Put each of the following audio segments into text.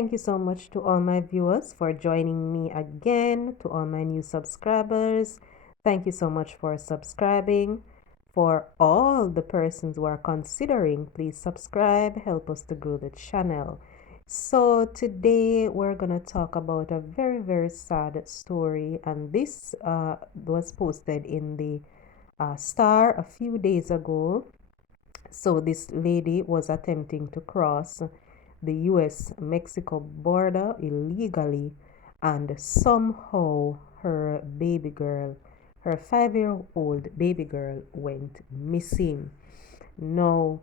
Thank you so much to all my viewers for joining me again, to all my new subscribers. Thank you so much for subscribing. For all the persons who are considering, please subscribe, help us to grow the channel. So today we're going to talk about a very, very sad story, and this was posted in the Star a few days ago. So this lady was attempting to cross the US Mexico border illegally, and somehow her baby girl, her 5-year-old baby girl, went missing. Now,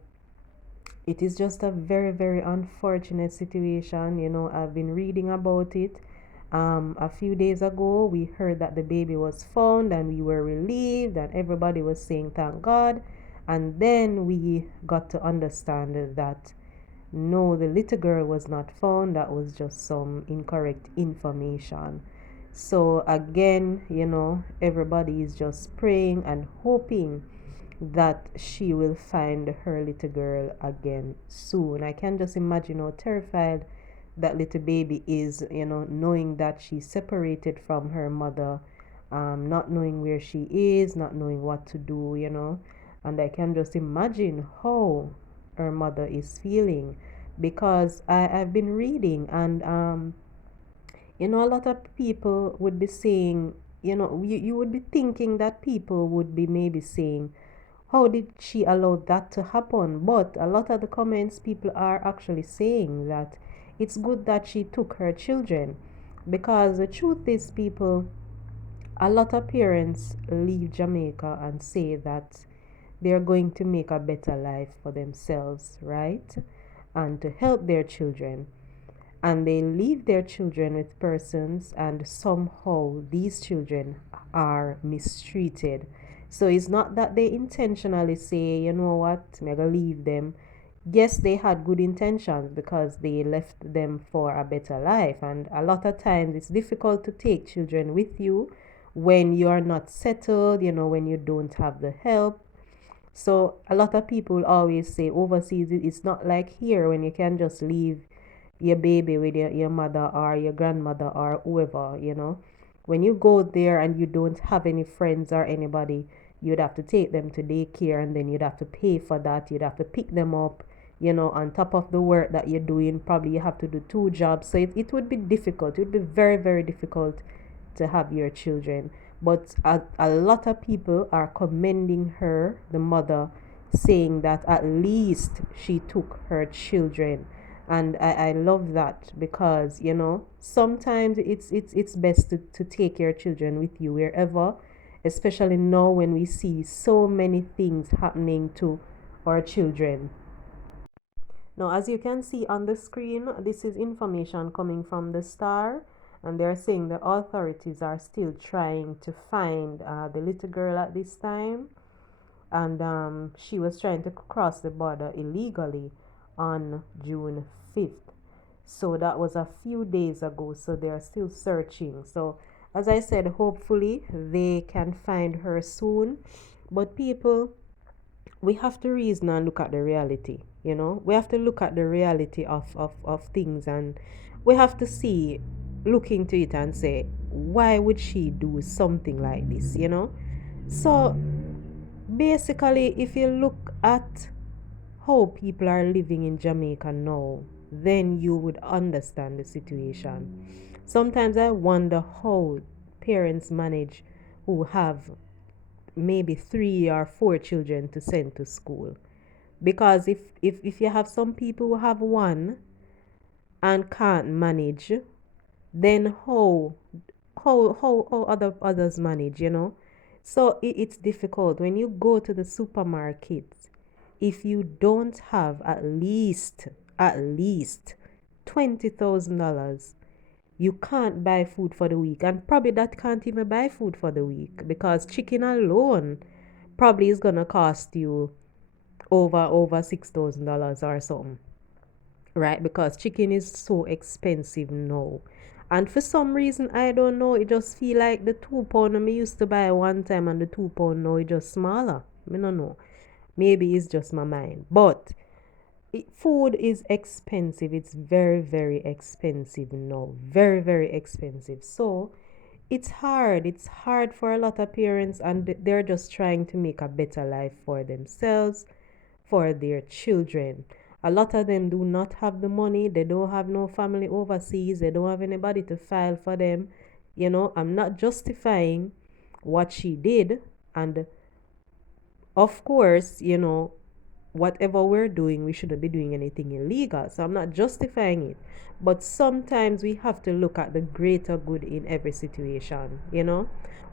it is just a very, very unfortunate situation. I've been reading about it. A few days ago, we heard that the baby was found and we were relieved, and everybody was saying, Thank God. And then we got to understand that no, the little girl was not found. That was just some incorrect information. So, again, everybody is just praying and hoping that she will find her little girl again soon. I can just imagine how terrified that little baby is, knowing that she's separated from her mother, not knowing where she is, not knowing what to do. And I can just imagine how her mother is feeling, because I've been reading, and a lot of people would be saying, you would be thinking that people would be maybe saying, how did she allow that to happen? But a lot of the comments, people are actually saying that it's good that she took her children, because the truth is, people, a lot of parents leave Jamaica and say that they're going to make a better life for themselves, right? And to help their children. And they leave their children with persons, and somehow these children are mistreated. So it's not that they intentionally say, you know what, I'm gonna leave them. Yes, they had good intentions because they left them for a better life. And a lot of times it's difficult to take children with you when you're not settled, when you don't have the help. So a lot of people always say overseas it's not like here, when you can just leave your baby with your mother or your grandmother or whoever. When you go there and you don't have any friends or anybody, you'd have to take them to daycare, and then you'd have to pay for that. You'd have to pick them up, on top of the work that you're doing. Probably you have to do 2 jobs. So it would be difficult. It would be very, very difficult to have your children. But a lot of people are commending her, the mother, saying that at least she took her children. And I love that, because sometimes it's best to take your children with you wherever, especially now when we see so many things happening to our children. Now, as you can see on the screen, this is information coming from the Star, and they're saying the authorities are still trying to find the little girl at this time, and she was trying to cross the border illegally on June 5th. So that was a few days ago, so they're still searching. So, as I said, hopefully they can find her soon. But people, we have to reason and look at the reality. We have to look at the reality of things, and we have to see, look into it and say, why would she do something like this? So basically, if you look at how people are living in Jamaica now, then you would understand the situation. Sometimes I wonder how parents manage who have maybe 3 or 4 children to send to school. Because if you have some people who have one and can't manage, then how others manage? So it's difficult when you go to the supermarket. If you don't have at least $20,000, you can't buy food for the week, and probably that can't even buy food for the week, because chicken alone probably is gonna cost you over $6,000 or something, right? Because chicken is so expensive now. And for some reason, I don't know, it just feel like the 2 pound I used to buy one time, and the 2 pound now is just smaller. I don't know. Maybe it's just my mind. But Food is expensive. It's very, very expensive now. Very, very expensive. So it's hard. It's hard for a lot of parents, and they're just trying to make a better life for themselves, for their children. A lot of them do not have the money. They don't have no family overseas. They don't have anybody to file for them. I'm not justifying what she did. And of course, whatever we're doing, we shouldn't be doing anything illegal. So I'm not justifying it. But sometimes we have to look at the greater good in every situation.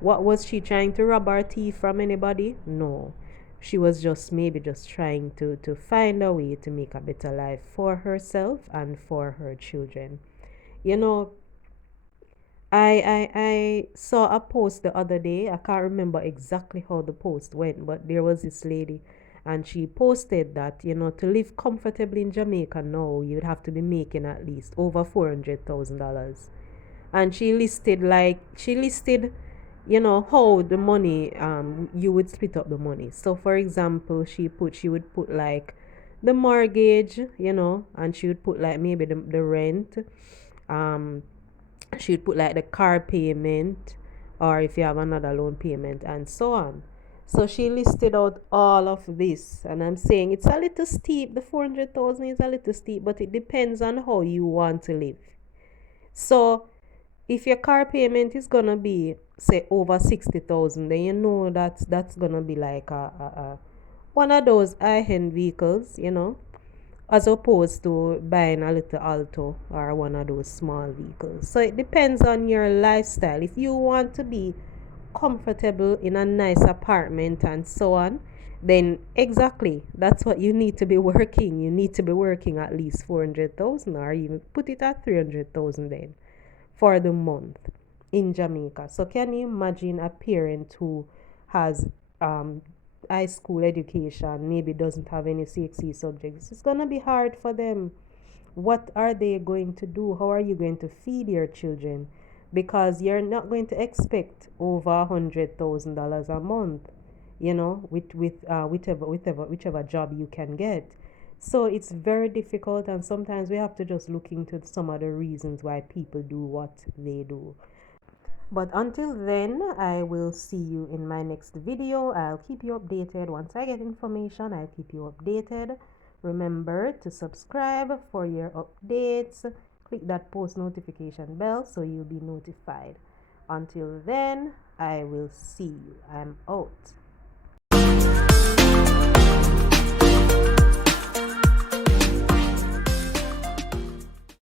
What was she trying to rob our teeth from anybody? No. She was just maybe just trying to find a way to make a better life for herself and for her children. You know, I saw a post the other day. I can't remember exactly how the post went, but there was this lady and she posted that, to live comfortably in Jamaica now, you'd have to be making at least over $400,000. And she listed, how the money you would split up the money. So for example, she would put like the mortgage, and she would put like maybe the rent, um she'd put like the car payment, or if you have another loan payment, and so on. So she listed out all of this, and I'm saying it's a little steep. The 400,000 is a little steep, but it depends on how you want to live. So if your car payment is gonna be say over 60,000, then you know that's gonna be like a one of those high-end vehicles, as opposed to buying a little Alto or one of those small vehicles. So it depends on your lifestyle. If you want to be comfortable in a nice apartment and so on, then exactly that's what you need to be working. You need to be working at least 400,000, or even put it at 300,000 then for the month in Jamaica. So can you imagine a parent who has um, high school education, maybe doesn't have any CXC subjects? It's gonna be hard for them. What are they going to do? How are you going to feed your children? Because you're not going to expect over $100,000 a month, with whichever job you can get. So it's very difficult, and sometimes we have to just look into some of the reasons why people do what they do. But until then, I will see you in my next video. I'll keep you updated. Once I get information, I'll keep you updated. Remember to subscribe for your updates. Click that post notification bell so you'll be notified. Until then, I will see you. I'm out.